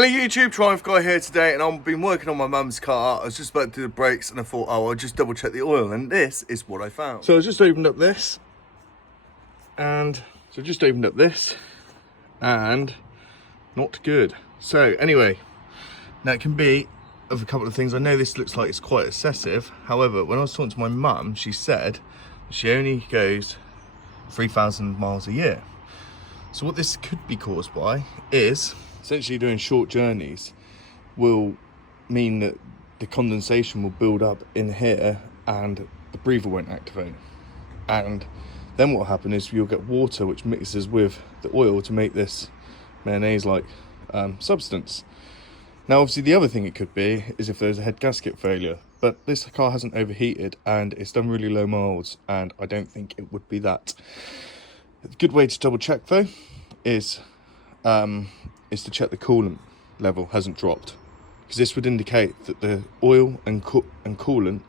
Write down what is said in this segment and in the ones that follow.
Hello YouTube, Triumph Guy here today, and I've been working on my mum's car. I was just about to do the brakes and I thought, oh, I'll just double check the oil, and this is what I found. So I just opened up this, and not good. So anyway, now it can be of a couple of things. I know this looks like it's quite excessive. However, when I was talking to my mum, she said she only goes 3,000 miles a year. So what this could be caused by is essentially doing short journeys will mean that the condensation will build up in here and the breather won't activate. And then what will happen is you'll get water which mixes with the oil to make this mayonnaise-like substance. Now obviously the other thing it could be is if there's a head gasket failure, but this car hasn't overheated and it's done really low miles, and I don't think it would be that. A good way to double check though is to check the coolant level hasn't dropped, because this would indicate that the oil and coolant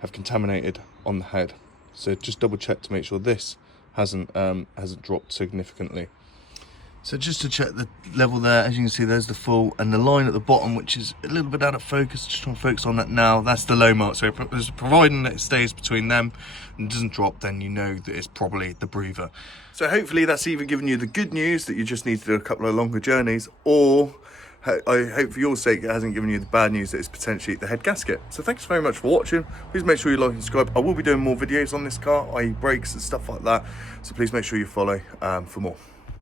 have contaminated on the head. So just double check to make sure this hasn't dropped significantly. So just to check the level there, as you can see there's the full, and the line at the bottom which is a little bit out of focus, just trying to focus on that now, that's the low mark. So providing that it stays between them and doesn't drop, then you know that it's probably the breather. So hopefully that's either giving you the good news that you just need to do a couple of longer journeys, or I hope for your sake it hasn't given you the bad news that it's potentially the head gasket. So thanks very much for watching. Please make sure you like and subscribe. I will be doing more videos on this car, i.e. brakes and stuff like that, so please make sure you follow for more.